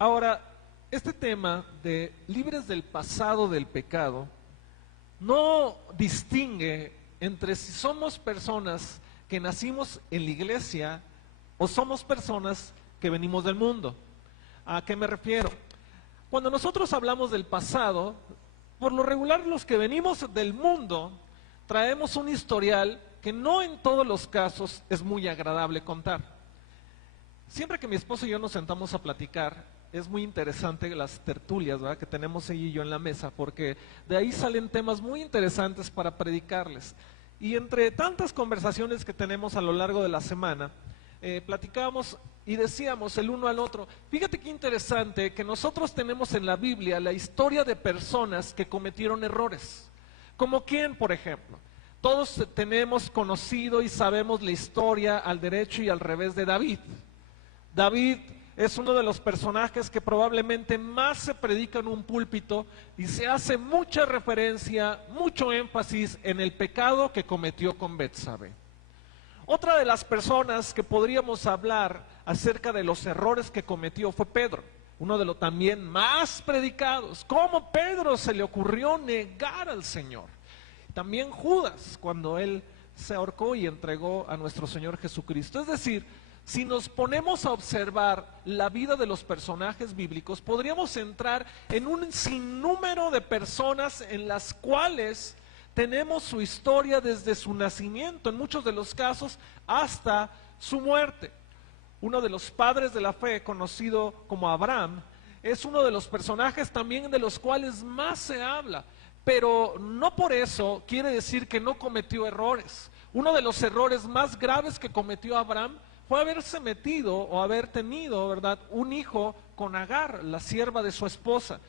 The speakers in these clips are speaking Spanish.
Ahora, este tema de libres del pasado del pecado no distingue entre si somos personas que nacimos en la iglesia o somos personas que venimos del mundo. ¿A qué me refiero? Cuando nosotros hablamos del pasado, por lo regular los que venimos del mundo traemos un historial que no en todos los casos es muy agradable contar. Siempre que mi esposo y yo nos sentamos a platicar, es muy interesante las tertulias, ¿verdad?, que tenemos ella y yo en la mesa, porque de ahí salen temas muy interesantes para predicarles. Y entre tantas conversaciones que tenemos a lo largo de la semana, platicábamos y decíamos el uno al otro, fíjate qué interesante que nosotros tenemos en la Biblia la historia de personas que cometieron errores. ¿Como quién, por ejemplo? Todos tenemos conocido y sabemos la historia al derecho y al revés de David. David es uno de los personajes que probablemente más se predica en un púlpito y se hace mucha referencia, mucho énfasis en el pecado que cometió con Betsabé. Otra de las personas que podríamos hablar acerca de los errores que cometió fue Pedro, uno de los también más predicados. ¿Cómo Pedro se le ocurrió negar al Señor? También Judas, cuando él se ahorcó y entregó a nuestro Señor Jesucristo. Es decir, si nos ponemos a observar la vida de los personajes bíblicos, podríamos entrar en un sinnúmero de personas en las cuales tenemos su historia desde su nacimiento, en muchos de los casos, hasta su muerte. Uno de los padres de la fe, conocido como Abraham, es uno de los personajes también de los cuales más se habla, pero no por eso quiere decir que no cometió errores. Uno de los errores más graves que cometió Abraham fue haberse metido o haber tenido, ¿verdad?, un hijo con Agar, la sierva de su esposa.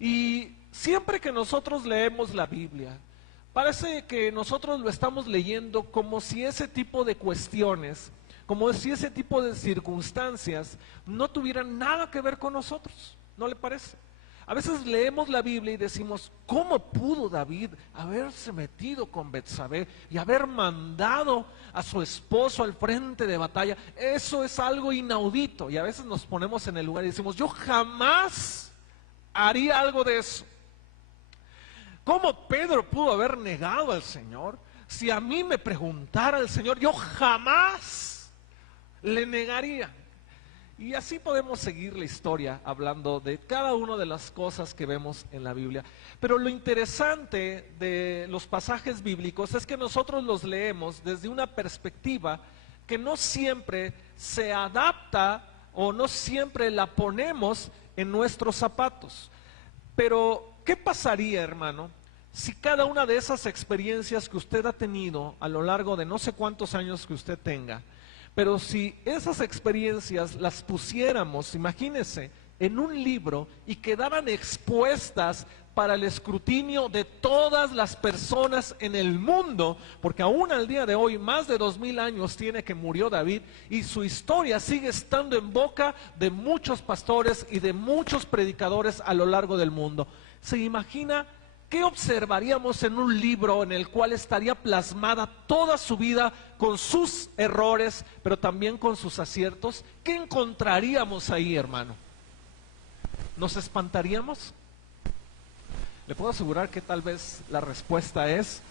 Y siempre que nosotros leemos la Biblia, parece que nosotros lo estamos leyendo como si ese tipo de cuestiones, como si ese tipo de circunstancias no tuvieran nada que ver con nosotros. ¿No le parece? A veces leemos la Biblia y decimos, ¿cómo pudo David haberse metido con Betsabé y haber mandado a su esposo al frente de batalla? Eso es algo inaudito. Y a veces nos ponemos en el lugar y decimos, yo jamás haría algo de eso. ¿Cómo Pedro pudo haber negado al Señor? Si a mí me preguntara el Señor, yo jamás le negaría. Y así podemos seguir la historia hablando de cada una de las cosas que vemos en la Biblia. Pero lo interesante de los pasajes bíblicos es que nosotros los leemos desde una perspectiva que no siempre se adapta o no siempre la ponemos en nuestros zapatos. Pero, ¿qué pasaría, hermano, si cada una de esas experiencias que usted ha tenido a lo largo de no sé cuántos años que usted tenga, pero si esas experiencias las pusiéramos, imagínese, en un libro y quedaran expuestas para el escrutinio de todas las personas en el mundo, porque aún al día de hoy, más de 2000 años tiene que murió David y su historia sigue estando en boca de muchos pastores y de muchos predicadores a lo largo del mundo? ¿Se imagina qué observaríamos en un libro en el cual estaría plasmada toda su vida con sus errores, pero también con sus aciertos? ¿Qué encontraríamos ahí, hermano? ¿Nos espantaríamos? Le puedo asegurar que tal vez la respuesta es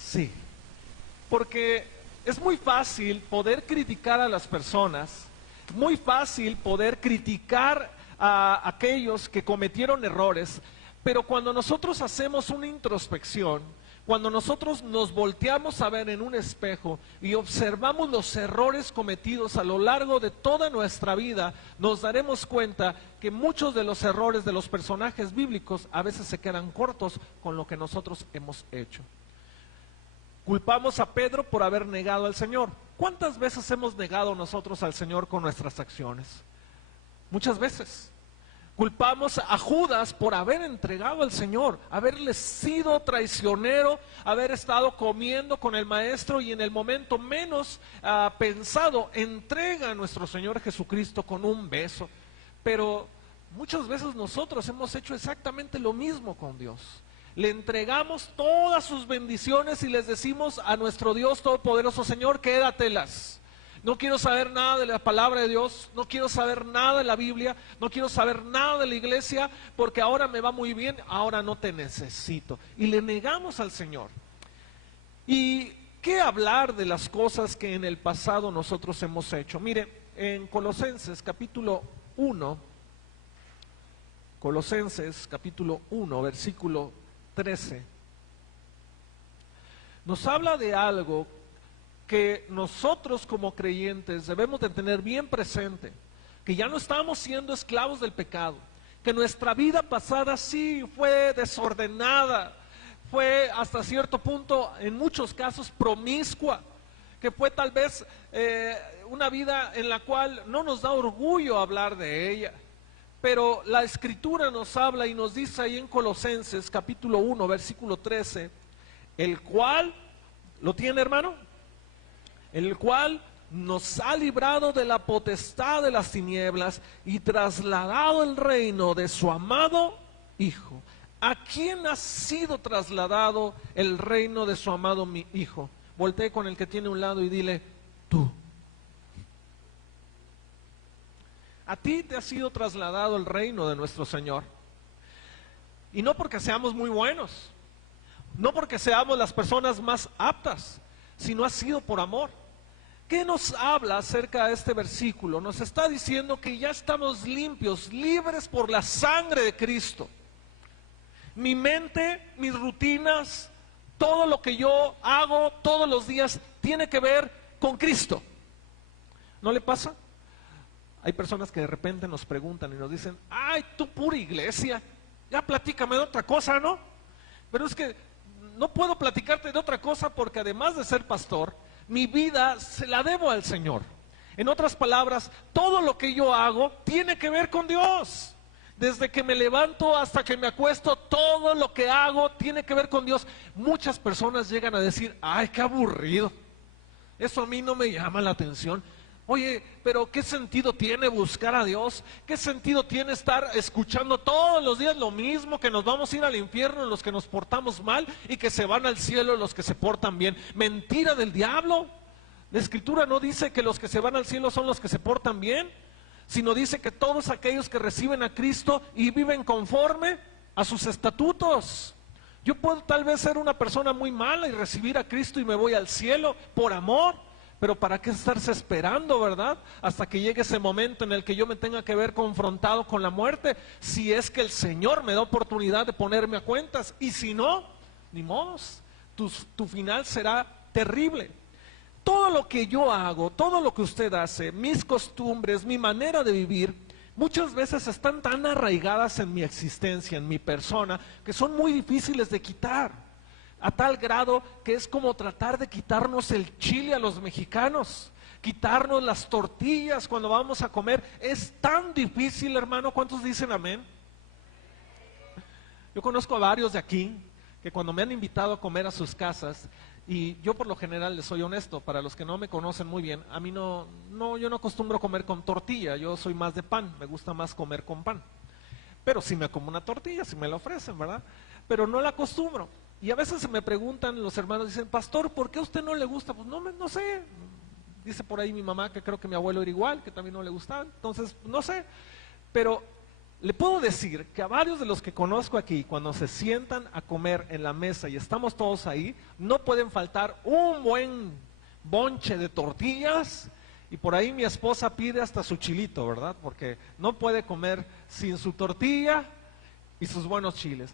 sí. Porque es muy fácil poder criticar a las personas, muy fácil poder criticar a aquellos que cometieron errores, pero cuando nosotros hacemos una introspección, cuando nosotros nos volteamos a ver en un espejo y observamos los errores cometidos a lo largo de toda nuestra vida, nos daremos cuenta que muchos de los errores de los personajes bíblicos a veces se quedan cortos con lo que nosotros hemos hecho. Culpamos a Pedro por haber negado al Señor. ¿Cuántas veces hemos negado nosotros al Señor con nuestras acciones? Muchas veces. Culpamos a Judas por haber entregado al Señor, haberle sido traicionero, haber estado comiendo con el maestro y en el momento menos pensado entrega a nuestro Señor Jesucristo con un beso. Pero muchas veces nosotros hemos hecho exactamente lo mismo con Dios. Le entregamos todas sus bendiciones y les decimos a nuestro Dios Todopoderoso, Señor, quédatelas. no quiero saber nada de la palabra de Dios, no quiero saber nada de la Biblia, no quiero saber nada de la iglesia, porque ahora me va muy bien, ahora no te necesito. Y le negamos al Señor. ¿Y qué hablar de las cosas que en el pasado nosotros hemos hecho? Mire, en Colosenses capítulo 1, versículo 13, nos habla de algo que nosotros como creyentes debemos de tener bien presente, que ya no estamos siendo esclavos del pecado, que nuestra vida pasada sí fue desordenada, fue hasta cierto punto, en muchos casos, promiscua, que fue tal vez una vida en la cual no nos da orgullo hablar de ella. Pero la Escritura nos habla y nos dice ahí en Colosenses capítulo 1, versículo 13, el cual, ¿lo tiene, hermano? El cual nos ha librado de la potestad de las tinieblas y trasladado el reino de su amado Hijo. ¿A quién ha sido trasladado el reino de su amado Hijo? Voltee con el que tiene a un lado y dile, tú. A ti te ha sido trasladado el reino de nuestro Señor. Y no porque seamos muy buenos, no porque seamos las personas más aptas, sino ha sido por amor. ¿Qué nos habla acerca de este versículo? Nos está diciendo que ya estamos limpios, libres por la sangre de Cristo. Mi mente, mis rutinas, todo lo que yo hago todos los días tiene que ver con Cristo. ¿No le pasa? Hay personas que de repente nos preguntan y nos dicen, ay, tú pura iglesia, ya platícame de otra cosa, ¿no? Pero es que no puedo platicarte de otra cosa porque además de ser pastor, mi vida se la debo al Señor. En otras palabras, todo lo que yo hago tiene que ver con Dios. Desde que me levanto hasta que me acuesto, todo lo que hago tiene que ver con Dios. Muchas personas llegan a decir, ay, qué aburrido, eso a mí no me llama la atención. Oye, pero ¿qué sentido tiene buscar a Dios? ¿Qué sentido tiene estar escuchando todos los días lo mismo? Que nos vamos a ir al infierno los que nos portamos mal y que se van al cielo los que se portan bien. Mentira del diablo. La Escritura no dice que los que se van al cielo son los que se portan bien, sino dice que todos aquellos que reciben a Cristo y viven conforme a sus estatutos. Yo puedo tal vez ser una persona muy mala y recibir a Cristo y me voy al cielo por amor. Pero ¿para qué estarse esperando, verdad? Hasta que llegue ese momento en el que yo me tenga que ver confrontado con la muerte, si es que el Señor me da oportunidad de ponerme a cuentas. Y si no, ni modos, tu final será terrible. Todo lo que yo hago, todo lo que usted hace, mis costumbres, mi manera de vivir, muchas veces están tan arraigadas en mi existencia, en mi persona, que son muy difíciles de quitar. A tal grado que es como tratar de quitarnos el chile a los mexicanos, quitarnos las tortillas cuando vamos a comer. Es tan difícil, hermano. ¿Cuántos dicen amén? Yo conozco a varios de aquí que cuando me han invitado a comer a sus casas, y yo por lo general les soy honesto, para los que no me conocen muy bien, a mí yo no acostumbro comer con tortilla, yo soy más de pan, me gusta más comer con pan. Pero si me como una tortilla, si me la ofrecen, ¿verdad? Pero no la acostumbro. Y a veces se me preguntan los hermanos, dicen, pastor, ¿por qué a usted no le gusta? Pues no sé, dice por ahí mi mamá que creo que mi abuelo era igual, que también no le gustaba, entonces no sé, pero le puedo decir que a varios de los que conozco aquí, cuando se sientan a comer en la mesa y estamos todos ahí, no pueden faltar un buen bonche de tortillas, y por ahí mi esposa pide hasta su chilito, ¿verdad? Porque no puede comer sin su tortilla y sus buenos chiles.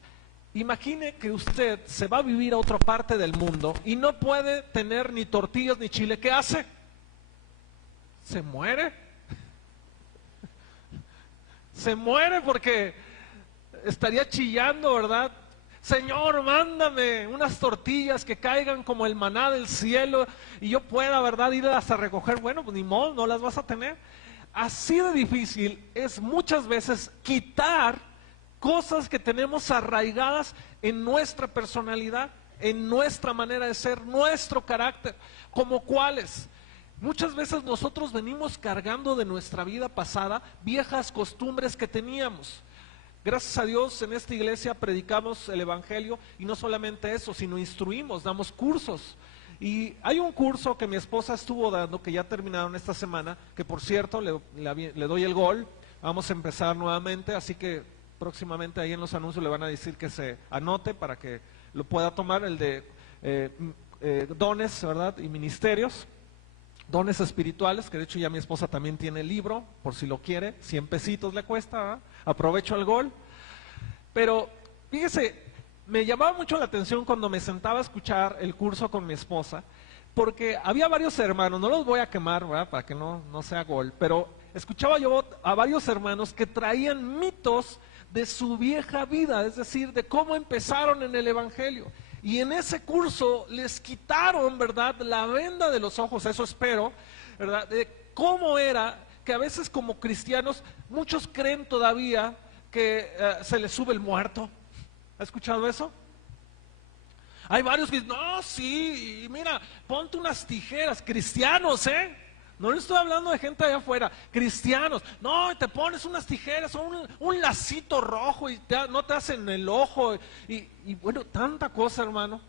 Imagine que usted se va a vivir a otra parte del mundo y no puede tener ni tortillas ni chile. ¿Qué hace? Se muere. Se muere porque estaría chillando, ¿verdad? Señor, mándame unas tortillas que caigan como el maná del cielo y yo pueda, ¿verdad?, irlas a recoger. Bueno, pues ni modo, no las vas a tener. Así de difícil es muchas veces quitar cosas que tenemos arraigadas en nuestra personalidad, en nuestra manera de ser, nuestro carácter. ¿Como cuáles? Muchas veces nosotros venimos cargando de nuestra vida pasada viejas costumbres que teníamos. Gracias a Dios en esta iglesia predicamos el evangelio y no solamente eso, sino instruimos, damos cursos. Y hay un curso que mi esposa estuvo dando, que ya terminaron esta semana, que por cierto le doy el gol, vamos a empezar nuevamente, así que próximamente ahí en los anuncios le van a decir que se anote para que lo pueda tomar, el de dones, ¿verdad? Y ministerios, dones espirituales, que de hecho ya mi esposa también tiene el libro, por si lo quiere, 100 pesitos le cuesta, ¿verdad? Aprovecho el gol. Pero fíjese, me llamaba mucho la atención cuando me sentaba a escuchar el curso con mi esposa, porque había varios hermanos, no los voy a quemar, ¿verdad? Para que no sea gol, pero escuchaba yo a varios hermanos que traían mitos de su vieja vida, es decir, de cómo empezaron en el Evangelio. Y en ese curso les quitaron, ¿verdad?, la venda de los ojos, eso espero, ¿verdad?, de cómo era que a veces como cristianos muchos creen todavía que se les sube el muerto. ¿Ha escuchado eso? Hay varios que dicen, no, sí, y mira, ponte unas tijeras, cristianos, ¿eh? No le estoy hablando de gente allá afuera, cristianos. No, te pones unas tijeras o un lacito rojo y no te hacen el ojo. Y bueno, tanta cosa, hermano,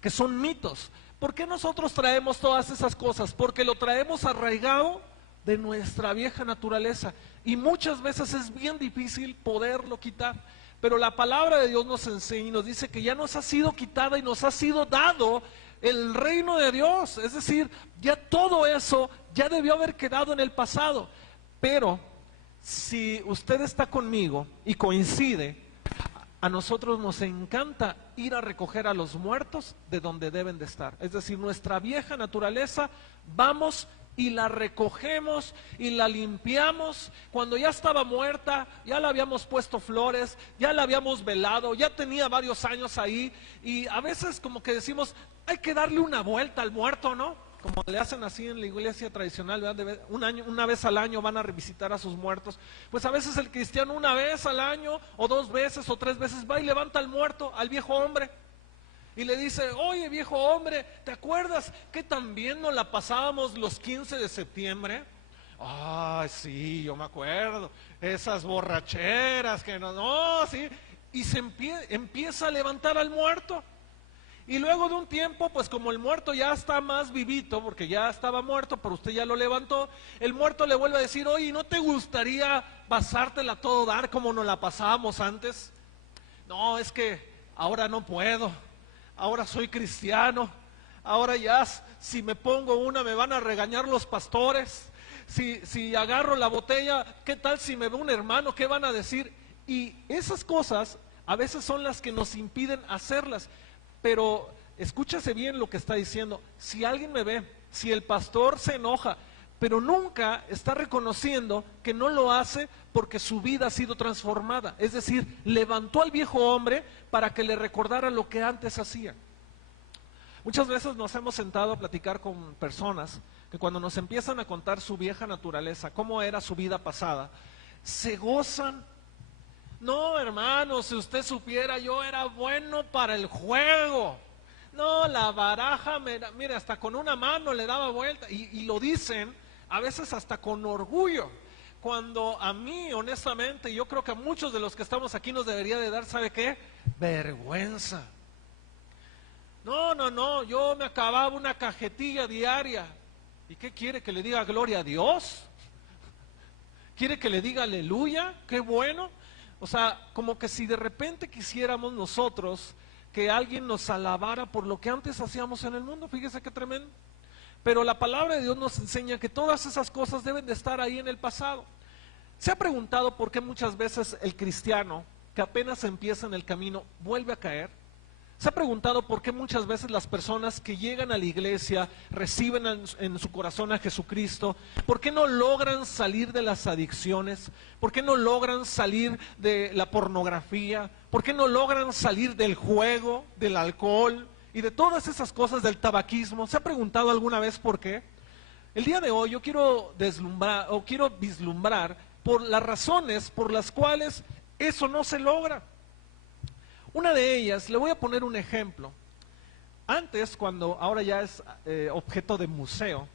que son mitos. ¿Por qué nosotros traemos todas esas cosas? Porque lo traemos arraigado de nuestra vieja naturaleza. Y muchas veces es bien difícil poderlo quitar. Pero la palabra de Dios nos enseña y nos dice que ya nos ha sido quitada y nos ha sido dado el reino de Dios. Es decir, ya todo eso ya debió haber quedado en el pasado. Pero si usted está conmigo y coincide, a nosotros nos encanta ir a recoger a los muertos de donde deben de estar. Es decir, nuestra vieja naturaleza, vamos y la recogemos y la limpiamos. Cuando ya estaba muerta, ya la habíamos puesto flores, ya la habíamos velado, ya tenía varios años ahí, y a veces como que decimos, hay que darle una vuelta al muerto, ¿no? Como le hacen así en la iglesia tradicional, ¿verdad? Una vez al año van a revisitar a sus muertos. Pues a veces el cristiano una vez al año, o 2 veces, o 3 veces, va y levanta al muerto, al viejo hombre, y le dice, oye viejo hombre, ¿te acuerdas que también nos la pasábamos los 15 de septiembre? Ay, sí, yo me acuerdo, esas borracheras que no, sí. Y se empieza a levantar al muerto. Y luego de un tiempo, pues como el muerto ya está más vivito, porque ya estaba muerto, pero usted ya lo levantó, el muerto le vuelve a decir, oye, ¿no te gustaría pasártela a todo dar como nos la pasábamos antes? No, es que ahora no puedo. Ahora soy cristiano, ahora ya si me pongo una me van a regañar los pastores, si agarro la botella, ¿qué tal si me ve un hermano? ¿Qué van a decir? Y esas cosas a veces son las que nos impiden hacerlas, pero escúchase bien lo que está diciendo. Si alguien me ve, si el pastor se enoja, pero nunca está reconociendo que no lo hace porque su vida ha sido transformada. Es decir, levantó al viejo hombre para que le recordara lo que antes hacía. Muchas veces nos hemos sentado a platicar con personas que cuando nos empiezan a contar su vieja naturaleza, cómo era su vida pasada, se gozan. No, hermano, si usted supiera, yo era bueno para el juego. No, la baraja, mire, hasta con una mano le daba vuelta. Y lo dicen a veces hasta con orgullo, cuando a mí, honestamente, yo creo que a muchos de los que estamos aquí nos debería de dar, ¿sabe qué? Vergüenza. No, yo me acababa una cajetilla diaria. ¿Y qué quiere? ¿Que le diga gloria a Dios? ¿Quiere que le diga aleluya? ¡Qué bueno! O sea, como que si de repente quisiéramos nosotros que alguien nos alabara por lo que antes hacíamos en el mundo. Fíjese qué tremendo. Pero la palabra de Dios nos enseña que todas esas cosas deben de estar ahí en el pasado. ¿Se ha preguntado por qué muchas veces el cristiano que apenas empieza en el camino vuelve a caer? ¿Se ha preguntado por qué muchas veces las personas que llegan a la iglesia reciben en su corazón a Jesucristo? ¿Por qué no logran salir de las adicciones? ¿Por qué no logran salir de la pornografía? ¿Por qué no logran salir del juego, del alcohol y de todas esas cosas, del tabaquismo? ¿Se ha preguntado alguna vez por qué? El día de hoy yo quiero vislumbrar por las razones por las cuales eso no se logra. Una de ellas, le voy a poner un ejemplo. Antes, ahora ya es objeto de museo,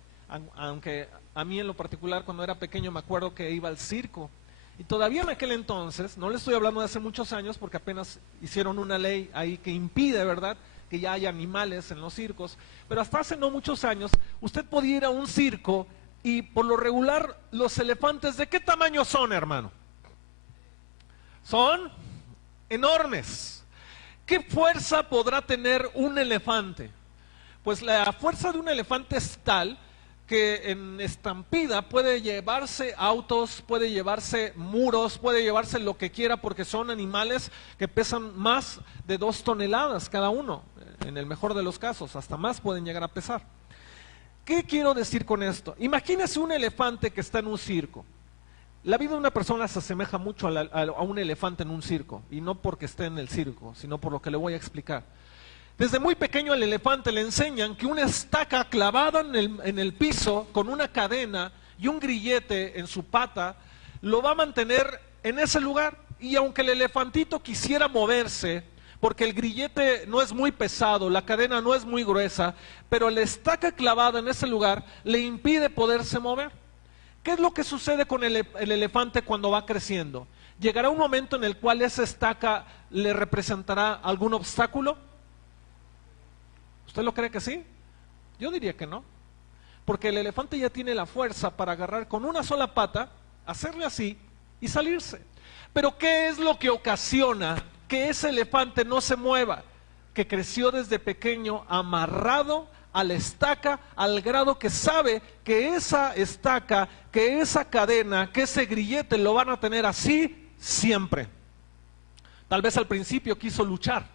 aunque a mí en lo particular cuando era pequeño me acuerdo que iba al circo. Y todavía en aquel entonces, no le estoy hablando de hace muchos años porque apenas hicieron una ley ahí que impide, ¿verdad?, que ya hay animales en los circos, pero hasta hace no muchos años usted podía ir a un circo y por lo regular los elefantes, ¿de qué tamaño son, hermano? Son enormes. ¿Qué fuerza podrá tener un elefante? Pues la fuerza de un elefante es tal que en estampida puede llevarse autos, puede llevarse muros, puede llevarse lo que quiera, porque son animales que pesan más de 2 toneladas cada uno, en el mejor de los casos, hasta más pueden llegar a pesar. ¿Qué quiero decir con esto? Imagínese un elefante que está en un circo. La vida de una persona se asemeja mucho a un elefante en un circo, y no porque esté en el circo, sino por lo que le voy a explicar. Desde muy pequeño al elefante le enseñan que una estaca clavada en el piso con una cadena y un grillete en su pata lo va a mantener en ese lugar. Y aunque el elefantito quisiera moverse, porque el grillete no es muy pesado, la cadena no es muy gruesa, pero la estaca clavada en ese lugar le impide poderse mover. ¿Qué es lo que sucede con el elefante cuando va creciendo? ¿Llegará un momento en el cual esa estaca le representará algún obstáculo? ¿Usted lo cree que sí? Yo diría que no, porque el elefante ya tiene la fuerza para agarrar con una sola pata, hacerle así y salirse. Pero ¿qué es lo que ocasiona que ese elefante no se mueva? Que creció desde pequeño amarrado a la estaca al grado que sabe que esa estaca, que esa cadena, que ese grillete lo van a tener así siempre. Tal vez al principio quiso luchar,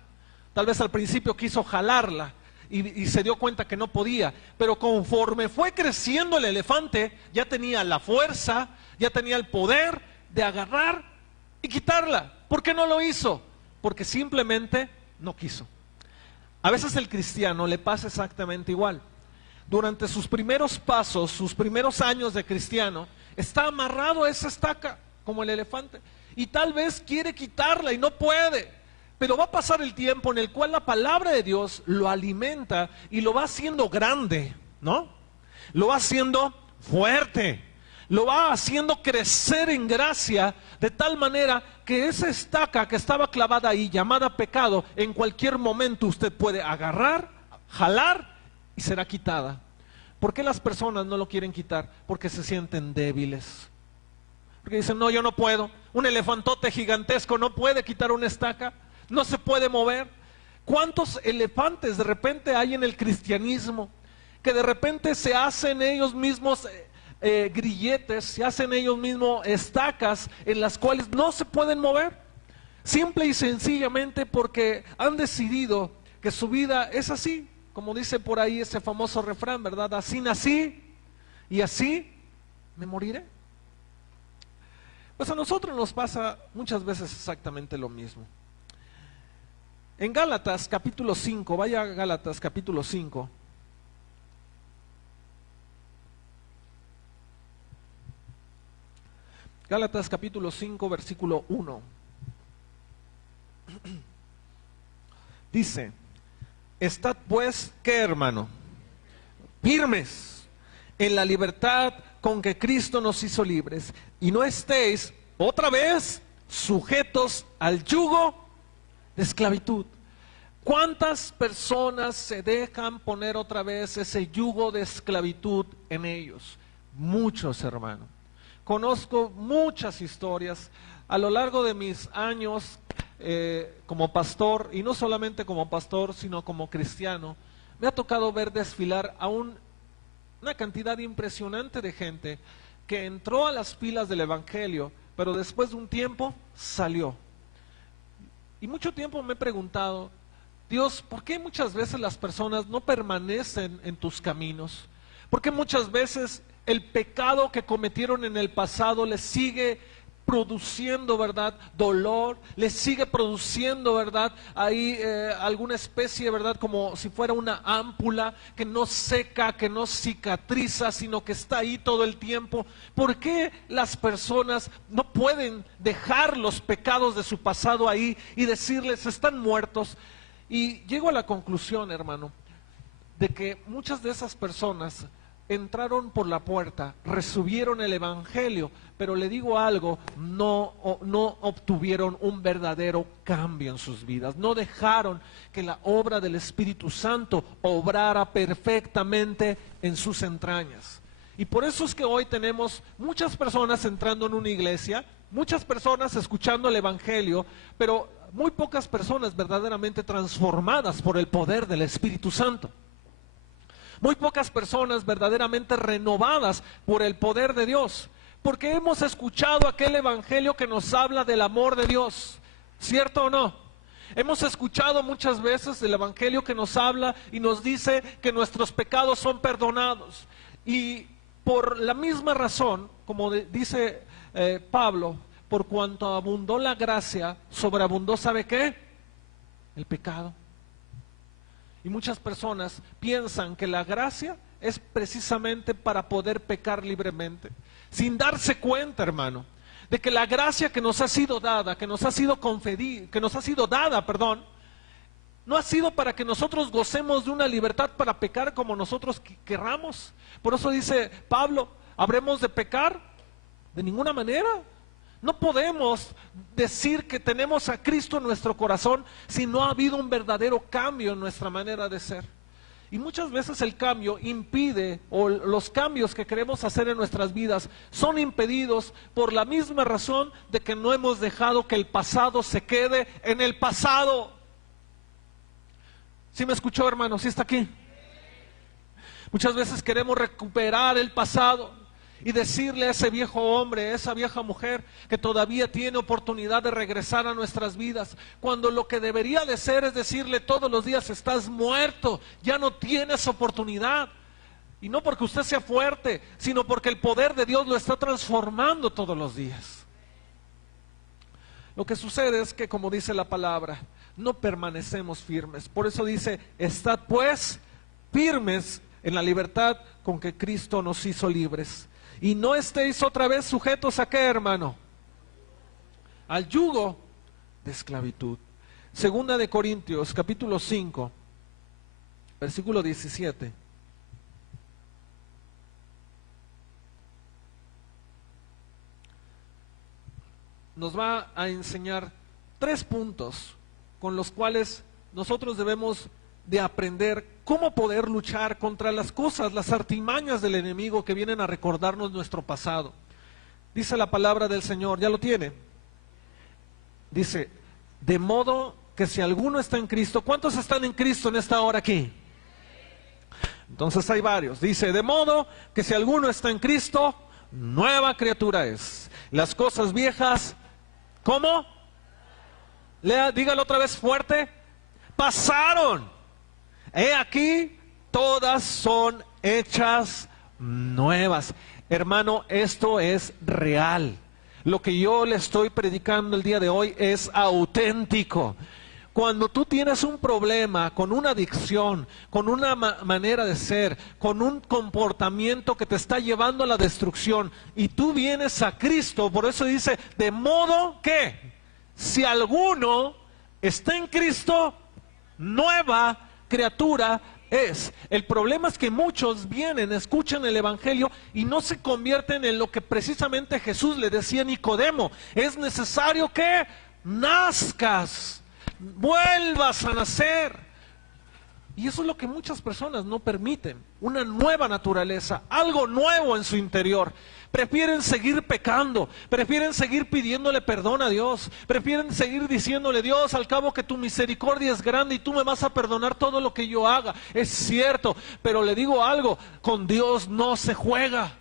tal vez al principio quiso jalarla, y se dio cuenta que no podía, pero conforme fue creciendo el elefante, ya tenía la fuerza, ya tenía el poder de agarrar y quitarla. ¿Por qué no lo hizo? Porque simplemente no quiso. A veces el cristiano le pasa exactamente igual. Durante sus primeros pasos, sus primeros años de cristiano, está amarrado a esa estaca, como el elefante, y tal vez quiere quitarla y no puede. Pero va a pasar el tiempo en el cual la palabra de Dios lo alimenta y lo va haciendo grande, ¿no? Lo va haciendo fuerte, lo va haciendo crecer en gracia, de tal manera que esa estaca que estaba clavada ahí, llamada pecado, en cualquier momento usted puede agarrar, jalar y será quitada. ¿Por qué las personas no lo quieren quitar? Porque se sienten débiles. Porque dicen, no, yo no puedo. Un elefantote gigantesco no puede quitar una estaca. No se puede mover. ¿Cuántos elefantes de repente hay en el cristianismo que de repente se hacen ellos mismos grilletes, se hacen ellos mismos estacas en las cuales no se pueden mover? Simple y sencillamente porque han decidido que su vida es así, como dice por ahí ese famoso refrán, ¿verdad? Así nací y así me moriré. Pues a nosotros nos pasa muchas veces exactamente lo mismo. En Gálatas capítulo 5, vaya a Gálatas capítulo 5. Gálatas capítulo 5, versículo 1. Dice, estad pues, ¿qué, hermano? Firmes en la libertad con que Cristo nos hizo libres, y no estéis otra vez sujetos al yugo de esclavitud. ¿Cuántas personas se dejan poner otra vez ese yugo de esclavitud en ellos? Muchos, hermano. Conozco muchas historias a lo largo de mis años como pastor, y no solamente como pastor, sino como cristiano. Me ha tocado ver desfilar a una cantidad impresionante de gente que entró a las filas del evangelio, pero después de un tiempo salió. Y mucho tiempo me he preguntado, Dios, ¿por qué muchas veces las personas no permanecen en tus caminos? ¿Por qué muchas veces el pecado que cometieron en el pasado les sigue produciendo, ¿verdad?, dolor, les sigue produciendo, ¿verdad?, ahí alguna especie, ¿verdad?, como si fuera una ámpula que no seca, que no cicatriza, sino que está ahí todo el tiempo? ¿Por qué las personas no pueden dejar los pecados de su pasado ahí y decirles, están muertos? Y llego a la conclusión, hermano, de que muchas de esas personas entraron por la puerta, recibieron el evangelio, pero le digo algo, no obtuvieron un verdadero cambio en sus vidas, no dejaron que la obra del Espíritu Santo obrara perfectamente en sus entrañas. Y por eso es que hoy tenemos muchas personas entrando en una iglesia, muchas personas escuchando el evangelio, pero muy pocas personas verdaderamente transformadas por el poder del Espíritu Santo. Muy pocas personas verdaderamente renovadas por el poder de Dios, porque hemos escuchado aquel evangelio que nos habla del amor de Dios, ¿cierto o no? Hemos escuchado muchas veces el evangelio que nos habla y nos dice que nuestros pecados son perdonados. Y por la misma razón, como dice Pablo, por cuanto abundó la gracia, sobreabundó, ¿sabe qué? El pecado. Y muchas personas piensan que la gracia es precisamente para poder pecar libremente, sin darse cuenta, hermano, de que la gracia que nos ha sido dada, que nos ha sido dada, no ha sido para que nosotros gocemos de una libertad para pecar como nosotros querramos. Por eso dice Pablo, ¿habremos de pecar? De ninguna manera. No podemos decir que tenemos a Cristo en nuestro corazón si no ha habido un verdadero cambio en nuestra manera de ser. Y muchas veces el cambio impide, o los cambios que queremos hacer en nuestras vidas son impedidos por la misma razón de que no hemos dejado que el pasado se quede en el pasado. ¿Sí me escuchó, hermano? ¿Sí está aquí? Muchas veces queremos recuperar el pasado y decirle a ese viejo hombre, a esa vieja mujer que todavía tiene oportunidad de regresar a nuestras vidas, cuando lo que debería de ser es decirle todos los días: estás muerto, ya no tienes oportunidad. Y no porque usted sea fuerte, sino porque el poder de Dios lo está transformando todos los días. Lo que sucede es que, como dice la palabra, no permanecemos firmes. Por eso dice: estad pues firmes en la libertad con que Cristo nos hizo libres. Y no estéis otra vez sujetos ¿a qué, hermano? Al yugo de esclavitud. Segunda de Corintios, capítulo 5, versículo 17. Nos va a enseñar 3 puntos con los cuales nosotros debemos de aprender cómo poder luchar contra las cosas, las artimañas del enemigo que vienen a recordarnos nuestro pasado. Dice la palabra del Señor, ¿ya lo tiene? Dice, de modo que si alguno está en Cristo, ¿cuántos están en Cristo en esta hora aquí? Entonces hay varios. Dice, de modo que si alguno está en Cristo, nueva criatura es. Las cosas viejas, ¿cómo? Dígalo otra vez fuerte. Pasaron. He aquí, todas son hechas nuevas. Hermano, esto es real. Lo que yo le estoy predicando el día de hoy es auténtico. Cuando tú tienes un problema con una adicción, con una manera de ser, con un comportamiento que te está llevando a la destrucción, y tú vienes a Cristo, por eso dice, de modo que si alguno está en Cristo, nueva criatura es. El problema es que muchos vienen, escuchan el evangelio y no se convierten en lo que precisamente Jesús le decía a Nicodemo: es necesario que nazcas, vuelvas a nacer. Y eso es lo que muchas personas no permiten, una nueva naturaleza, algo nuevo en su interior. Prefieren seguir pecando, prefieren seguir pidiéndole perdón a Dios, prefieren seguir diciéndole: Dios, al cabo que tu misericordia es grande y tú me vas a perdonar todo lo que yo haga. Es cierto, pero le digo algo, con Dios no se juega.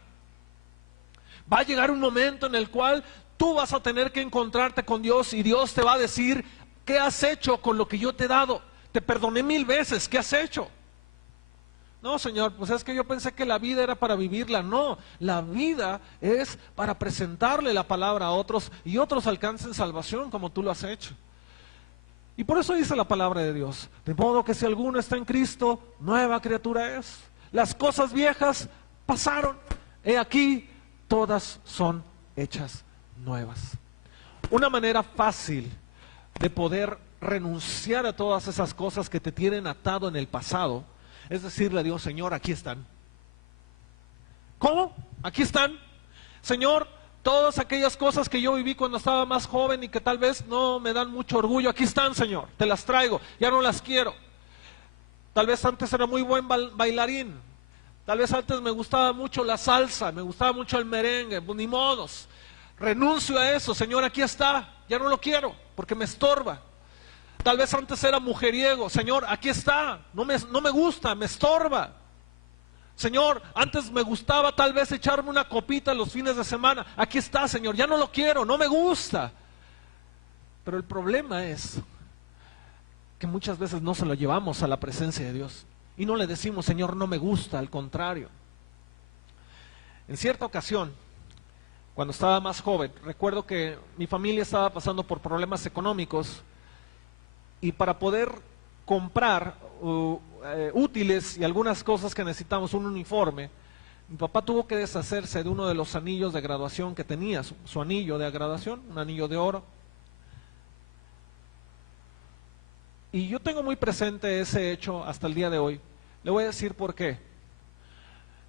Va a llegar un momento en el cual tú vas a tener que encontrarte con Dios y Dios te va a decir: ¿qué has hecho con lo que yo te he dado? Te perdoné 1000 veces, ¿qué has hecho? No, Señor, pues es que yo pensé que la vida era para vivirla. No, la vida es para presentarle la palabra a otros y otros alcancen salvación como tú lo has hecho. Y por eso dice la palabra de Dios: de modo que si alguno está en Cristo, nueva criatura es. Las cosas viejas pasaron, he aquí, todas son hechas nuevas. Una manera fácil de poder renunciar a todas esas cosas que te tienen atado en el pasado es decirle a Dios: Señor, aquí están. ¿Cómo? Aquí están. Señor, todas aquellas cosas que yo viví cuando estaba más joven y que tal vez no me dan mucho orgullo, aquí están, Señor, te las traigo, ya no las quiero. Tal vez antes era muy buen bailarín, tal vez antes me gustaba mucho la salsa, me gustaba mucho el merengue, pues ni modos. Renuncio a eso, Señor, aquí está, ya no lo quiero, porque me estorba. Tal vez antes era mujeriego, Señor, aquí está, no me gusta, me estorba. Señor, antes me gustaba tal vez echarme una copita los fines de semana, aquí está, Señor, ya no lo quiero, no me gusta. Pero el problema es que muchas veces no se lo llevamos a la presencia de Dios y no le decimos, Señor, no me gusta, al contrario. En cierta ocasión, cuando estaba más joven, recuerdo que mi familia estaba pasando por problemas económicos y para poder comprar útiles y algunas cosas que necesitamos, un uniforme, mi papá tuvo que deshacerse de uno de los anillos de graduación que tenía, su anillo de graduación, un anillo de oro. Y yo tengo muy presente ese hecho hasta el día de hoy. Le voy a decir por qué.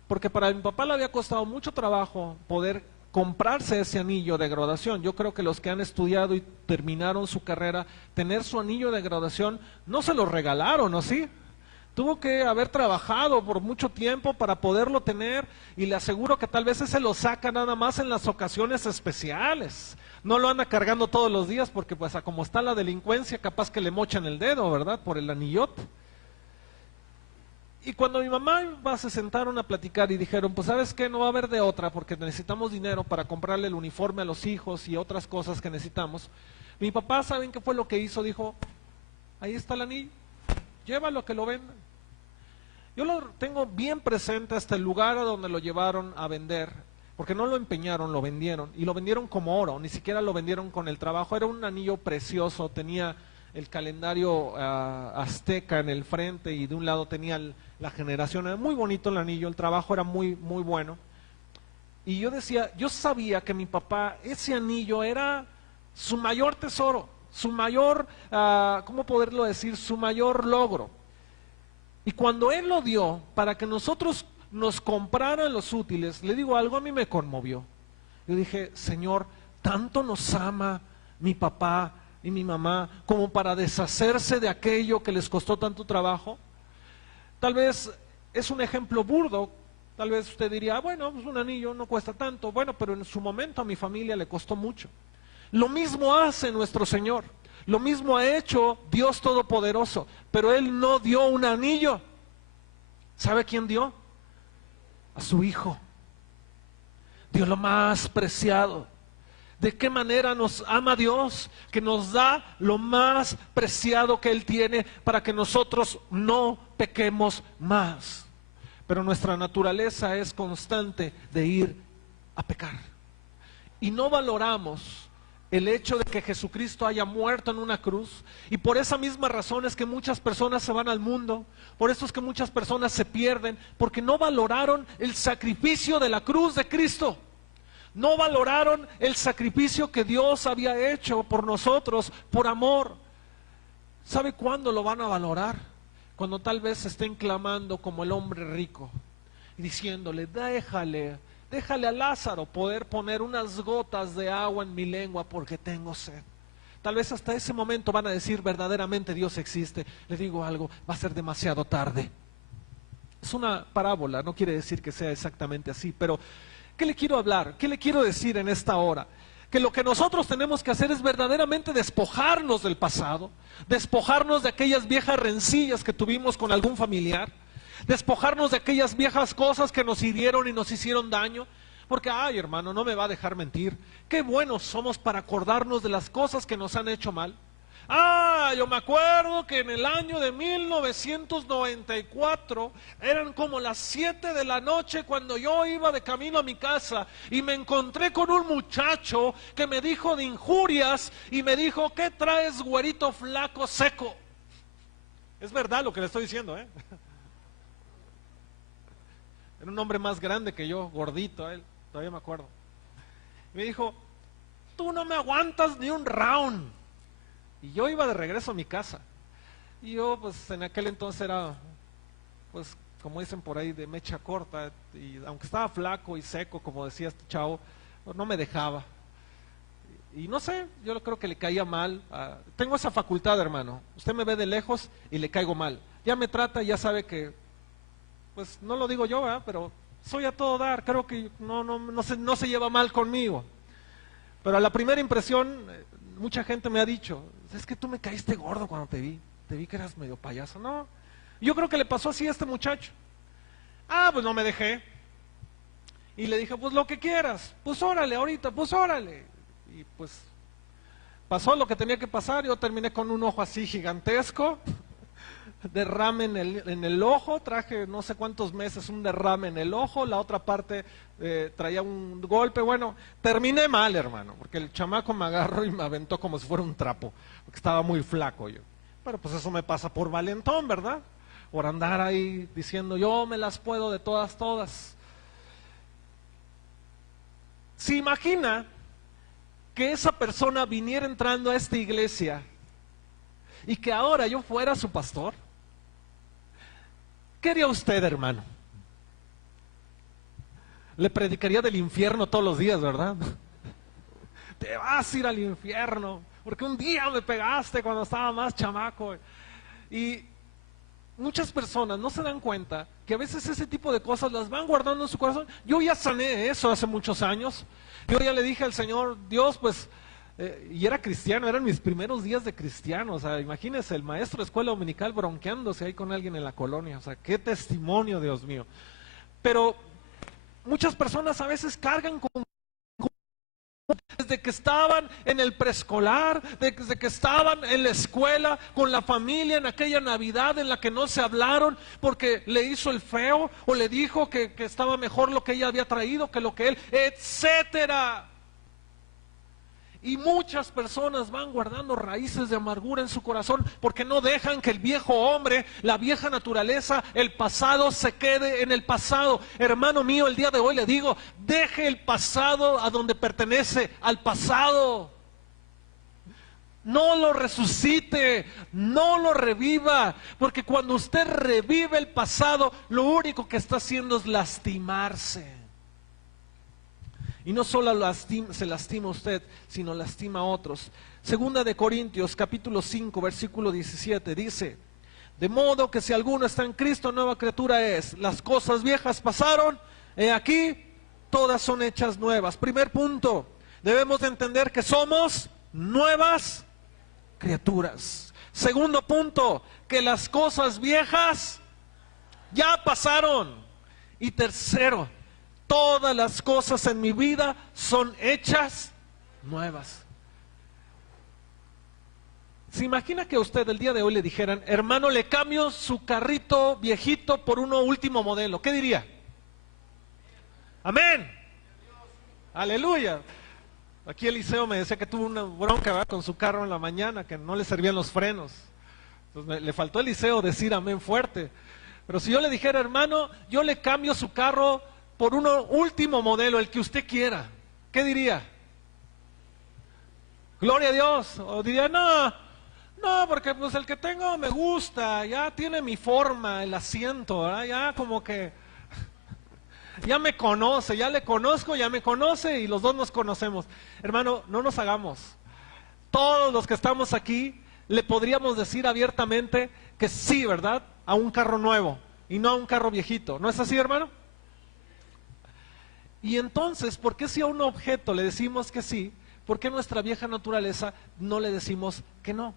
Porque para mi papá le había costado mucho trabajo poder comprarse ese anillo de graduación. Yo creo que los que han estudiado y terminaron su carrera, tener su anillo de graduación, no se lo regalaron, ¿no? ¿Sí? Tuvo que haber trabajado por mucho tiempo para poderlo tener, y le aseguro que tal vez ese lo saca nada más en las ocasiones especiales. No lo anda cargando todos los días porque pues a como está la delincuencia, capaz que le mochan el dedo, ¿verdad? Por el anillote. Y cuando mi mamá y mi papá se sentaron a platicar y dijeron, pues ¿sabes qué? No va a haber de otra porque necesitamos dinero para comprarle el uniforme a los hijos y otras cosas que necesitamos. Mi papá, ¿saben qué fue lo que hizo? Dijo, ahí está el anillo, llévalo que lo vendan. Yo lo tengo bien presente hasta el lugar a donde lo llevaron a vender, porque no lo empeñaron, lo vendieron, y lo vendieron como oro, ni siquiera lo vendieron con el trabajo. Era un anillo precioso, tenía el calendario azteca en el frente y de un lado tenía la generación. Era muy bonito el anillo, el trabajo era muy, muy bueno. Y yo decía, yo sabía que mi papá, ese anillo era su mayor tesoro, su mayor, ¿cómo poderlo decir? Su mayor logro. Y cuando él lo dio para que nosotros nos compraran los útiles, le digo algo, a mí me conmovió. Yo dije, Señor, tanto nos ama mi papá y mi mamá como para deshacerse de aquello que les costó tanto trabajo. Tal vez es un ejemplo burdo, tal vez usted diría, bueno, pues un anillo no cuesta tanto. Bueno, pero en su momento a mi familia le costó mucho. Lo mismo hace nuestro Señor, lo mismo ha hecho Dios Todopoderoso, pero Él no dio un anillo. ¿Sabe quién dio? A su Hijo. Dio lo más preciado. ¿De qué manera nos ama Dios? Que nos da lo más preciado que Él tiene para que nosotros no pequemos más. Pero nuestra naturaleza es constante de ir a pecar. Y no valoramos el hecho de que Jesucristo haya muerto en una cruz, y por esa misma razón es que muchas personas se van al mundo, por eso es que muchas personas se pierden, porque no valoraron el sacrificio de la cruz de Cristo, no valoraron el sacrificio que Dios había hecho por nosotros, por amor. ¿Sabe cuándo lo van a valorar? Cuando tal vez estén clamando como el hombre rico y diciéndole, déjale a Lázaro poder poner unas gotas de agua en mi lengua porque tengo sed. Tal vez hasta ese momento van a decir, verdaderamente Dios existe. Le digo algo, va a ser demasiado tarde. Es una parábola, no quiere decir que sea exactamente así, pero ¿qué le quiero hablar? ¿Qué le quiero decir en esta hora? Que lo que nosotros tenemos que hacer es verdaderamente despojarnos del pasado, despojarnos de aquellas viejas rencillas que tuvimos con algún familiar, despojarnos de aquellas viejas cosas que nos hirieron y nos hicieron daño, porque, ay hermano, no me va a dejar mentir, qué buenos somos para acordarnos de las cosas que nos han hecho mal. Yo me acuerdo que en el año de 1994 eran como las 7 de la noche cuando yo iba de camino a mi casa y me encontré con un muchacho que me dijo de injurias y me dijo, ¿qué traes, güerito flaco seco? Es verdad lo que le estoy diciendo, Era un hombre más grande que yo, gordito, él, todavía me acuerdo. Me dijo, tú no me aguantas ni un round. Y yo iba de regreso a mi casa. Y yo, pues, en aquel entonces era, pues, como dicen por ahí, de mecha corta, y aunque estaba flaco y seco, como decía este chavo, no me dejaba. Y no sé, yo creo que le caía mal. Tengo esa facultad, hermano. Usted me ve de lejos y le caigo mal. Ya me trata, ya sabe que, pues no lo digo yo, ¿verdad? Pero soy a todo dar. Creo que no se lleva mal conmigo. Pero a la primera impresión, mucha gente me ha dicho, es que tú me caíste gordo cuando te vi que eras medio payaso. No, yo creo que le pasó así a este muchacho. Pues no me dejé. Y le dije, pues lo que quieras, pues órale ahorita, pues órale. Y pues pasó lo que tenía que pasar. Yo terminé con un ojo así gigantesco, derrame en el ojo, traje no sé cuántos meses un derrame en el ojo, la otra parte traía un golpe. Bueno, terminé mal, hermano, porque el chamaco me agarró y me aventó como si fuera un trapo, porque estaba muy flaco yo. Pero pues eso me pasa por valentón, ¿verdad? Por andar ahí diciendo yo me las puedo de todas. ¿Se imagina que esa persona viniera entrando a esta iglesia y que ahora yo fuera su pastor? ¿Qué haría usted, hermano? Le predicaría del infierno todos los días, ¿verdad? Te vas a ir al infierno, porque un día me pegaste cuando estaba más chamaco. Y muchas personas no se dan cuenta que a veces ese tipo de cosas las van guardando en su corazón. Yo ya sané eso hace muchos años. Yo ya le dije al Señor, Dios, pues, y era cristiano, eran mis primeros días de cristiano. O sea, imagínense, el maestro de escuela dominical bronqueándose ahí con alguien en la colonia. O sea, qué testimonio, Dios mío. Pero muchas personas a veces cargan con desde que estaban en el preescolar, desde que estaban en la escuela, con la familia, en aquella Navidad en la que no se hablaron porque le hizo el feo o le dijo que estaba mejor lo que ella había traído que lo que él, etcétera. Y muchas personas van guardando raíces de amargura en su corazón porque no dejan que el viejo hombre, la vieja naturaleza, el pasado se quede en el pasado. Hermano mío, el día de hoy le digo, deje el pasado a donde pertenece, al pasado. No lo resucite, no lo reviva, porque cuando usted revive el pasado, lo único que está haciendo es lastimarse. Y no solo se lastima usted, sino lastima a otros. Segunda de Corintios, capítulo 5, versículo 17, dice: de modo que si alguno está en Cristo, nueva criatura es. Las cosas viejas pasaron, he aquí, todas son hechas nuevas. Primer punto, debemos de entender que somos nuevas criaturas. Segundo punto, que las cosas viejas ya pasaron. Y tercero, todas las cosas en mi vida son hechas nuevas. ¿Se imagina que a usted el día de hoy le dijeran, hermano, le cambio su carrito viejito por uno último modelo? ¿Qué diría? Amén. Aleluya. Aquí Eliseo me decía que tuvo una bronca, ¿verdad?, con su carro en la mañana, que no le servían los frenos. Entonces le faltó a Eliseo decir amén fuerte. Pero si yo le dijera, hermano, yo le cambio su carro por uno último modelo, el que usted quiera, ¿qué diría? Gloria a Dios. O diría, no, porque pues el que tengo me gusta, ya tiene mi forma, el asiento, ¿verdad? Ya como que, ya me conoce, ya le conozco, ya me conoce y los dos nos conocemos. Hermano, no nos hagamos. Todos los que estamos aquí le podríamos decir abiertamente que sí, ¿verdad?, a un carro nuevo y no a un carro viejito. ¿No es así, hermano? Y entonces, ¿por qué si a un objeto le decimos que sí? ¿Por qué a nuestra vieja naturaleza no le decimos que no?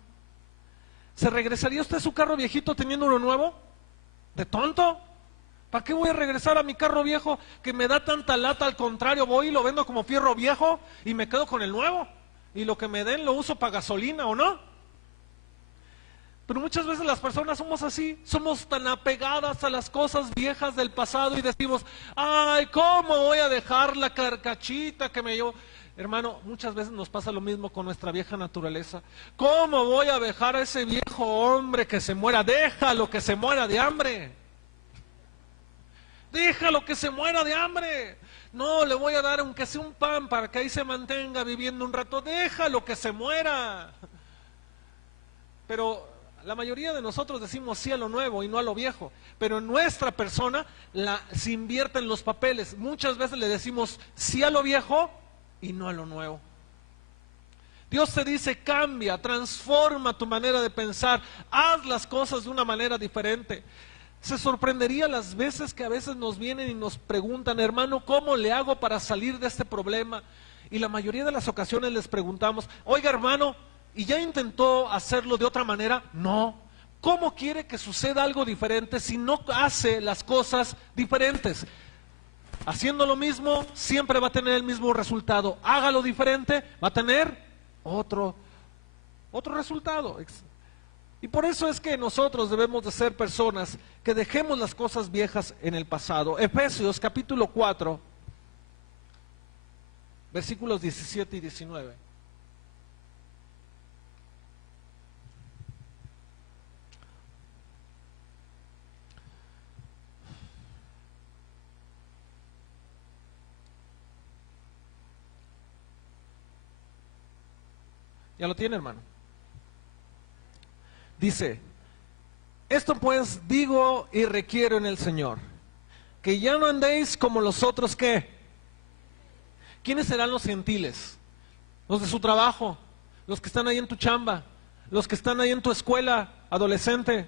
¿Se regresaría usted a su carro viejito teniendo uno nuevo? ¿De tonto? ¿Para qué voy a regresar a mi carro viejo que me da tanta lata? Al contrario, voy y lo vendo como fierro viejo y me quedo con el nuevo. Y lo que me den lo uso para gasolina, ¿o no? Pero muchas veces las personas somos así, somos tan apegadas a las cosas viejas del pasado y decimos, ay, ¿cómo voy a dejar la carcachita que me llevó? Hermano, muchas veces nos pasa lo mismo con nuestra vieja naturaleza. ¿Cómo voy a dejar a ese viejo hombre que se muera? Déjalo que se muera de hambre. Déjalo que se muera de hambre. No, le voy a dar aunque sea un pan para que ahí se mantenga viviendo un rato. Déjalo que se muera. Pero La mayoría de nosotros decimos sí a lo nuevo y no a lo viejo, pero en nuestra persona se invierten los papeles. Muchas veces le decimos sí a lo viejo y no a lo nuevo. Dios te dice, cambia, transforma tu manera de pensar, haz las cosas de una manera diferente. Se sorprendería las veces que a veces nos vienen y nos preguntan, hermano, ¿cómo le hago para salir de este problema? Y la mayoría de las ocasiones les preguntamos, oiga hermano, ¿y ya intentó hacerlo de otra manera? No. ¿Cómo quiere que suceda algo diferente si no hace las cosas diferentes? Haciendo lo mismo, siempre va a tener el mismo resultado. Hágalo diferente, va a tener otro resultado. Y por eso es que nosotros debemos de ser personas que dejemos las cosas viejas en el pasado. Efesios capítulo 4, versículos 17 y 19. ¿Ya lo tiene, hermano? Dice, esto pues digo y requiero en el Señor, que ya no andéis como los otros que. ¿Quiénes serán los gentiles? Los de su trabajo, los que están ahí en tu chamba, los que están ahí en tu escuela, adolescente,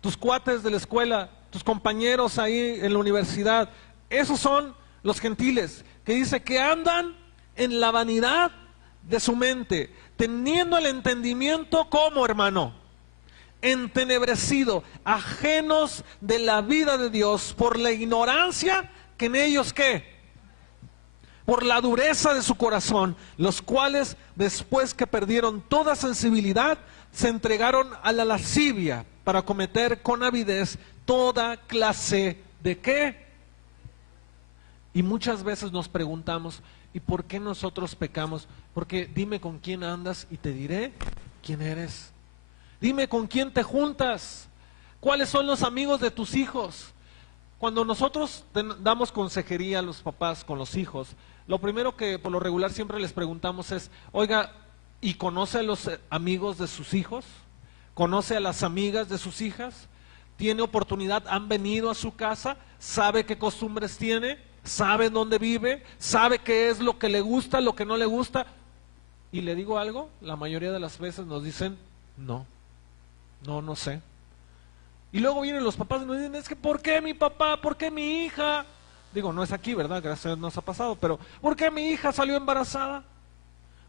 tus cuates de la escuela, tus compañeros ahí en la universidad. Esos son los gentiles, que dice que andan en la vanidad de su mente, teniendo el entendimiento como, hermano, entenebrecido, ajenos de la vida de Dios por la ignorancia que en ellos, ¿qué? Por la dureza de su corazón, los cuales después que perdieron toda sensibilidad, se entregaron a la lascivia para cometer con avidez toda clase de ¿qué? Y muchas veces nos preguntamos, ¿y por qué nosotros pecamos? Porque dime con quién andas y te diré quién eres. Dime con quién te juntas, cuáles son los amigos de tus hijos. Cuando nosotros damos consejería a los papás con los hijos, lo primero que por lo regular siempre les preguntamos es, oiga, ¿y conoce a los amigos de sus hijos? ¿Conoce a las amigas de sus hijas? ¿Tiene oportunidad? ¿Han venido a su casa? ¿Sabe qué costumbres tiene? ¿Sabe dónde vive? ¿Sabe qué es lo que le gusta, lo que no le gusta? Y le digo algo, la mayoría de las veces nos dicen, no sé. Y luego vienen los papás y nos dicen, es que ¿por qué mi papá? ¿Por qué mi hija? Digo, no es aquí, ¿verdad? Gracias a Dios nos ha pasado, pero ¿por qué mi hija salió embarazada?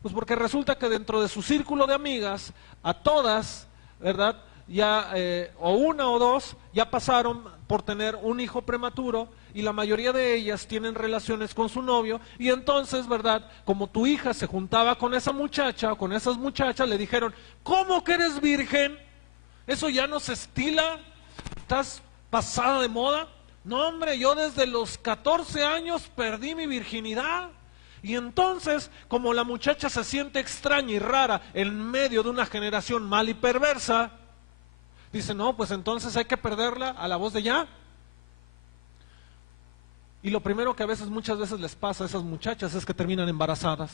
Pues porque resulta que dentro de su círculo de amigas, a todas, ¿verdad? Ya, o una o dos, ya pasaron por tener un hijo prematuro y la mayoría de ellas tienen relaciones con su novio y entonces, ¿verdad? Como tu hija se juntaba con esa muchacha o con esas muchachas, le dijeron, ¿cómo que eres virgen? Eso ya no se estila, estás pasada de moda. No, hombre, yo desde los 14 años perdí mi virginidad. Y entonces, como la muchacha se siente extraña y rara en medio de una generación mal y perversa, dice, no, pues entonces hay que perderla a la voz de ya. Y lo primero que muchas veces les pasa a esas muchachas es que terminan embarazadas.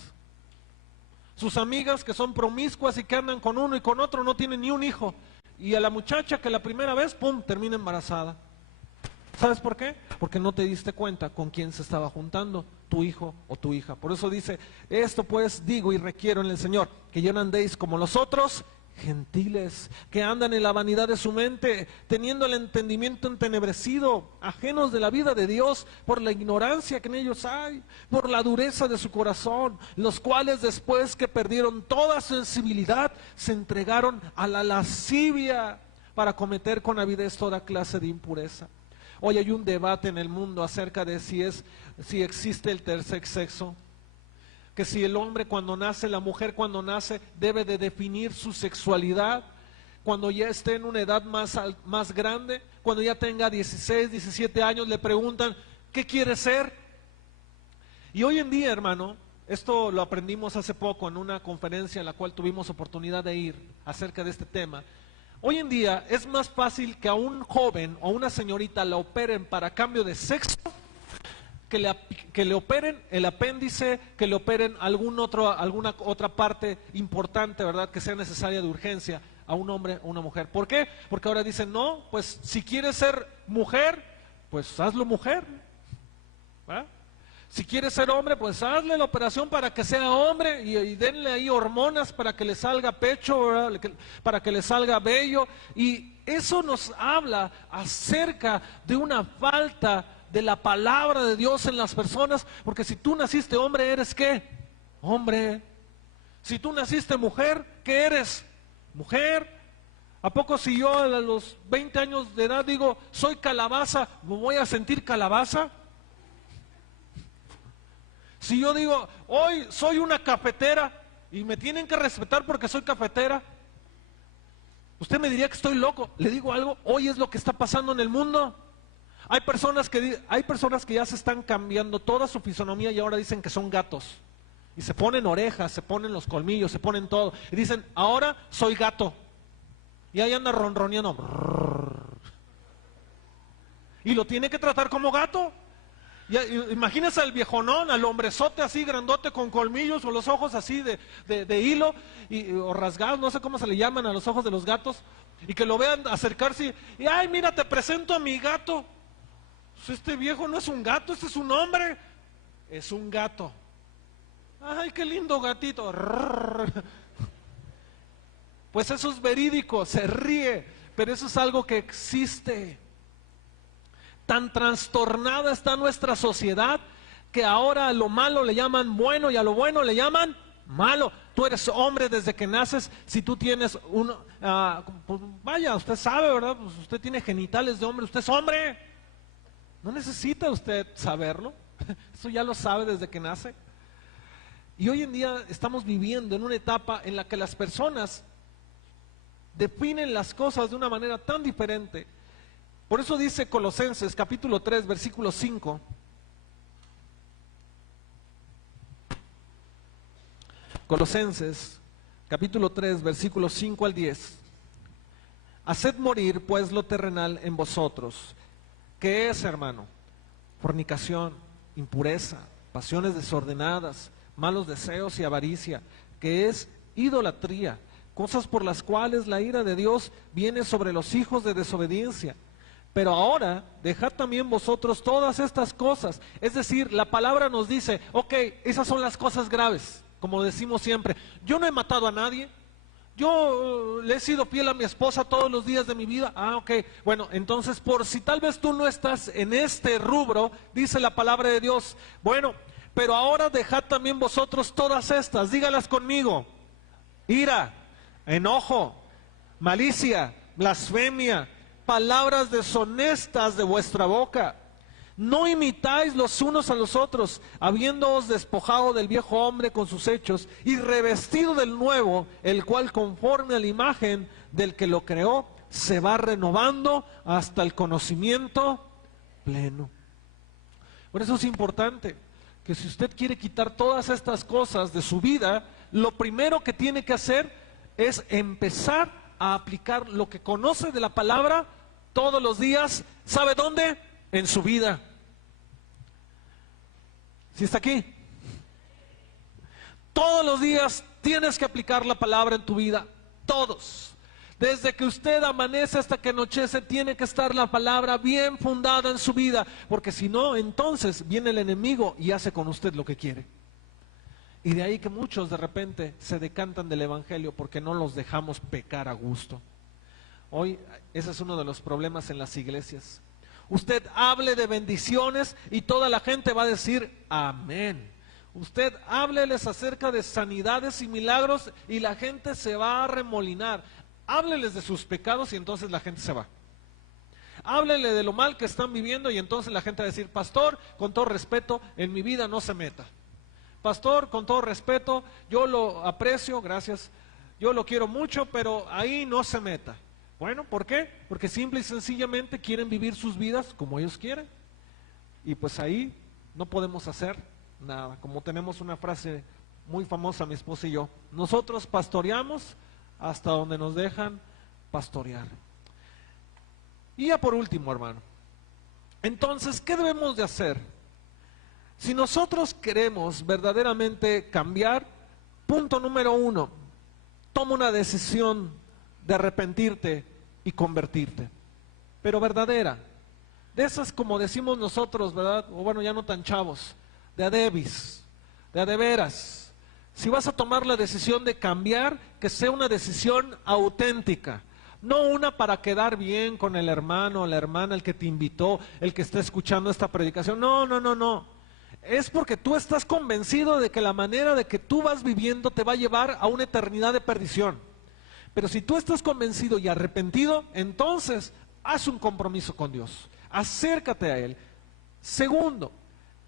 Sus amigas que son promiscuas y que andan con uno y con otro no tienen ni un hijo. Y a la muchacha que la primera vez, ¡pum!, termina embarazada. ¿Sabes por qué? Porque no te diste cuenta con quién se estaba juntando, tu hijo o tu hija. Por eso dice, esto pues digo y requiero en el Señor, que ya no andéis como los otros gentiles, que andan en la vanidad de su mente, teniendo el entendimiento entenebrecido, ajenos de la vida de Dios, por la ignorancia que en ellos hay, por la dureza de su corazón, los cuales después que perdieron toda sensibilidad, se entregaron a la lascivia para cometer con avidez toda clase de impureza. Hoy hay un debate en el mundo acerca de si existe el tercer sexo, que si el hombre cuando nace, la mujer cuando nace, debe de definir su sexualidad cuando ya esté en una edad más grande, cuando ya tenga 16, 17 años, le preguntan, ¿qué quiere ser? Y hoy en día, hermano, esto lo aprendimos hace poco en una conferencia en la cual tuvimos oportunidad de ir acerca de este tema. Hoy en día es más fácil que a un joven o una señorita la operen para cambio de sexo, que le operen el apéndice, que le operen alguna otra parte importante, ¿verdad?, que sea necesaria de urgencia, a un hombre o una mujer. ¿Por qué? Porque ahora dicen, no, pues si quieres ser mujer, pues hazlo mujer. ¿verdad? Si quieres ser hombre, pues hazle la operación para que sea hombre y denle ahí hormonas para que le salga pecho, ¿verdad? Para que le salga vello. Y eso nos habla acerca de una falta de la palabra de Dios en las personas, porque si tú naciste hombre, ¿eres qué? Hombre. Si tú naciste mujer, ¿qué eres? Mujer. ¿A poco si yo a los 20 años de edad digo, soy calabaza, me voy a sentir calabaza? Si yo digo, hoy soy una cafetera y me tienen que respetar porque soy cafetera, usted me diría que estoy loco. Le digo algo, hoy es lo que está pasando en el mundo. Hay personas que ya se están cambiando toda su fisonomía y ahora dicen que son gatos. Y se ponen orejas, se ponen los colmillos, se ponen todo. Y dicen, ahora soy gato. Y ahí anda ronroneando. Y lo tiene que tratar como gato. Imagínese al viejonón, al hombrezote así grandote con colmillos o los ojos así de hilo o rasgados, no sé cómo se le llaman a los ojos de los gatos, y que lo vean acercarse y ay, mira, te presento a mi gato. Pues este viejo no es un gato, este es un hombre. Es un gato. Ay, qué lindo gatito. Pues eso es verídico, se ríe, pero eso es algo que existe. Tan trastornada está nuestra sociedad que ahora a lo malo le llaman bueno y a lo bueno le llaman malo. Tú eres hombre desde que naces. Si tú tienes pues vaya, usted sabe, ¿verdad? Pues usted tiene genitales de hombre, usted es hombre. No necesita usted saberlo. Eso ya lo sabe desde que nace. Y hoy en día estamos viviendo en una etapa en la que las personas definen las cosas de una manera tan diferente. Por eso dice Colosenses capítulo 3 versículo 5. Colosenses capítulo 3 versículos 5 al 10. Haced morir pues lo terrenal en vosotros. ¿Qué es, hermano? Fornicación, impureza, pasiones desordenadas, malos deseos y avaricia, que es idolatría, cosas por las cuales la ira de Dios viene sobre los hijos de desobediencia. Pero ahora, dejad también vosotros todas estas cosas. Es decir, la palabra nos dice, ok, esas son las cosas graves, como decimos siempre. Yo no he matado a nadie, yo le he sido fiel a mi esposa todos los días de mi vida. Ah, ok, bueno, entonces por si tal vez tú no estás en este rubro, dice la palabra de Dios, bueno, pero ahora dejad también vosotros todas estas, dígalas conmigo: ira, enojo, malicia, blasfemia, palabras deshonestas de vuestra boca. No imitáis los unos a los otros, habiéndoos despojado del viejo hombre con sus hechos y revestido del nuevo, el cual conforme a la imagen del que lo creó, se va renovando hasta el conocimiento pleno. Por eso es importante que si usted quiere quitar todas estas cosas de su vida, lo primero que tiene que hacer es empezar a aplicar lo que conoce de la palabra todos los días. ¿Sabe dónde? En su vida. ¿Sí está aquí? Todos los días tienes que aplicar la palabra en tu vida. Todos. Desde que usted amanece hasta que anochece, tiene que estar la palabra bien fundada en su vida, porque si no, entonces viene el enemigo y hace con usted lo que quiere. Y de ahí que muchos de repente se decantan del evangelio porque no los dejamos pecar a gusto. Hoy ese es uno de los problemas en las iglesias. Usted hable de bendiciones y toda la gente va a decir amén. Usted hábleles acerca de sanidades y milagros y la gente se va a arremolinar. Hábleles de sus pecados y entonces la gente se va. Háblele de lo mal que están viviendo y entonces la gente va a decir: pastor, con todo respeto, en mi vida no se meta. Pastor, con todo respeto, yo lo aprecio, gracias, yo lo quiero mucho, pero ahí no se meta. Bueno, ¿por qué? Porque simple y sencillamente quieren vivir sus vidas como ellos quieren. Y pues ahí no podemos hacer nada. Como tenemos una frase muy famosa, mi esposa y yo: nosotros pastoreamos hasta donde nos dejan pastorear. Y ya por último, hermano, entonces, ¿qué debemos de hacer? Si nosotros queremos verdaderamente cambiar, punto número 1, toma una decisión de arrepentirte y convertirte, pero verdadera. De esas, como decimos nosotros, ¿verdad? O bueno, ya no tan chavos, de a debis, de a de veras. Si vas a tomar la decisión de cambiar, que sea una decisión auténtica, no una para quedar bien con el hermano o la hermana, el que te invitó, el que está escuchando esta predicación. No, no, no, no. Es porque tú estás convencido de que la manera de que tú vas viviendo te va a llevar a una eternidad de perdición. Pero si tú estás convencido y arrepentido, entonces haz un compromiso con Dios. Acércate a Él. Segundo,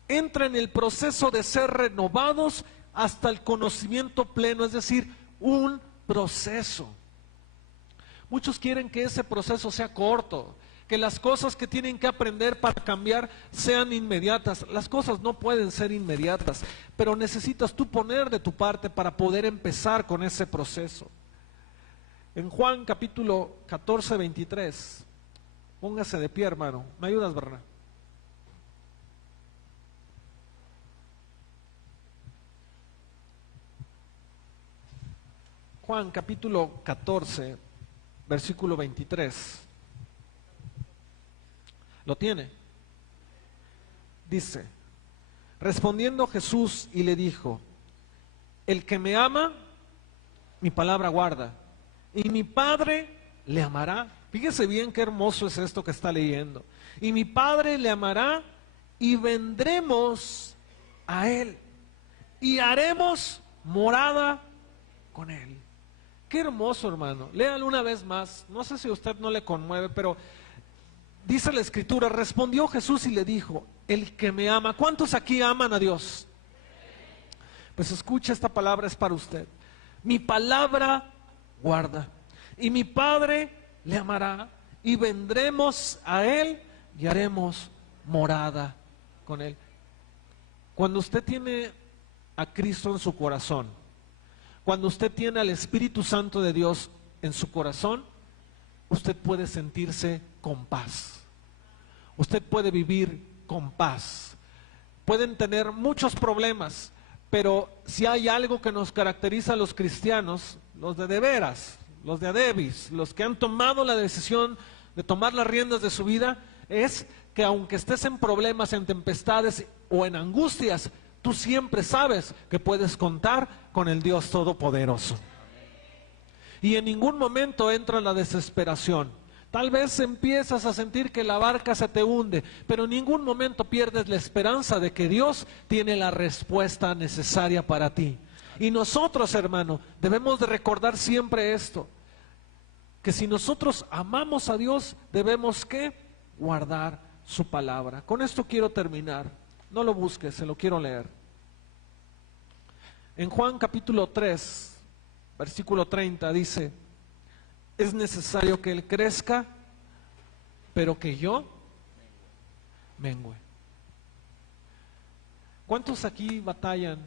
entra en el proceso de ser renovados hasta el conocimiento pleno, es decir, un proceso. Muchos quieren que ese proceso sea corto, que las cosas que tienen que aprender para cambiar sean inmediatas. Las cosas no pueden ser inmediatas, pero necesitas tú poner de tu parte para poder empezar con ese proceso. En Juan capítulo 14, 23, póngase de pie, hermano. ¿Me ayudas, Berna? Juan capítulo 14, versículo 23. ¿Lo tiene? Dice, respondiendo Jesús y le dijo, el que me ama, mi palabra guarda, y mi Padre le amará. Fíjese bien qué hermoso es esto que está leyendo. Y mi Padre le amará y vendremos a Él y haremos morada con Él. Qué hermoso, hermano. Léalo una vez más. No sé si a usted no le conmueve, pero dice la Escritura, respondió Jesús y le dijo, el que me ama. ¿Cuántos aquí aman a Dios? Pues escucha, esta palabra es para usted. Mi palabra guarda, y mi Padre le amará, y vendremos a Él y haremos morada con Él. Cuando usted tiene a Cristo en su corazón, cuando usted tiene al Espíritu Santo de Dios en su corazón, usted puede sentirse con paz. Usted puede vivir con paz. Pueden tener muchos problemas, pero si hay algo que nos caracteriza a los cristianos, los de veras, los de a debis, los que han tomado la decisión de tomar las riendas de su vida, es que aunque estés en problemas, en tempestades o en angustias, tú siempre sabes que puedes contar con el Dios Todopoderoso. Y en ningún momento entra la desesperación. Tal vez empiezas a sentir que la barca se te hunde, pero en ningún momento pierdes la esperanza de que Dios tiene la respuesta necesaria para ti. Y nosotros, hermano, debemos de recordar siempre esto, que si nosotros amamos a Dios, debemos ¿qué? Guardar su palabra. Con esto quiero terminar. No lo busques, se lo quiero leer. En Juan capítulo 3, versículo 30 dice, es necesario que Él crezca, pero que yo mengüe. ¿Cuántos aquí batallan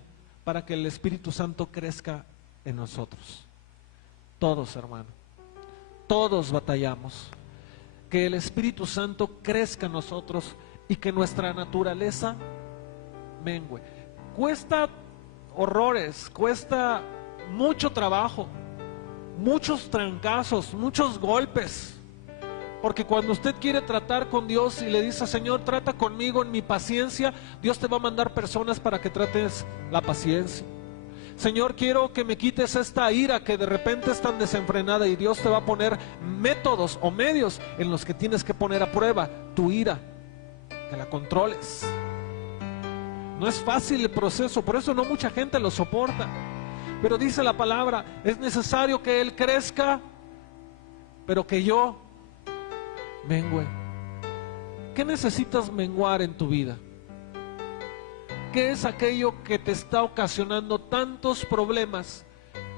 para que el Espíritu Santo crezca en nosotros? Todos, hermano. Todos batallamos. Que el Espíritu Santo crezca en nosotros y que nuestra naturaleza mengüe. Cuesta horrores, cuesta mucho trabajo, muchos trancazos, muchos golpes. Porque cuando usted quiere tratar con Dios y le dice, Señor, trata conmigo en mi paciencia, Dios te va a mandar personas para que trates la paciencia. Señor, quiero que me quites esta ira que de repente es tan desenfrenada, y Dios te va a poner métodos o medios en los que tienes que poner a prueba tu ira, que la controles. No es fácil el proceso, por eso no mucha gente lo soporta. Pero dice la palabra, es necesario que Él crezca, pero que yo mengüe. ¿Qué necesitas menguar en tu vida? ¿Qué es aquello que te está ocasionando tantos problemas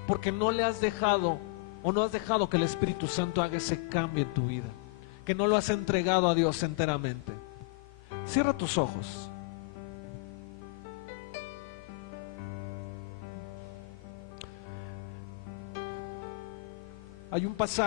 porque no le has dejado o no has dejado que el Espíritu Santo haga ese cambio en tu vida? Que no lo has entregado a Dios enteramente. Cierra tus ojos. Hay un pasaje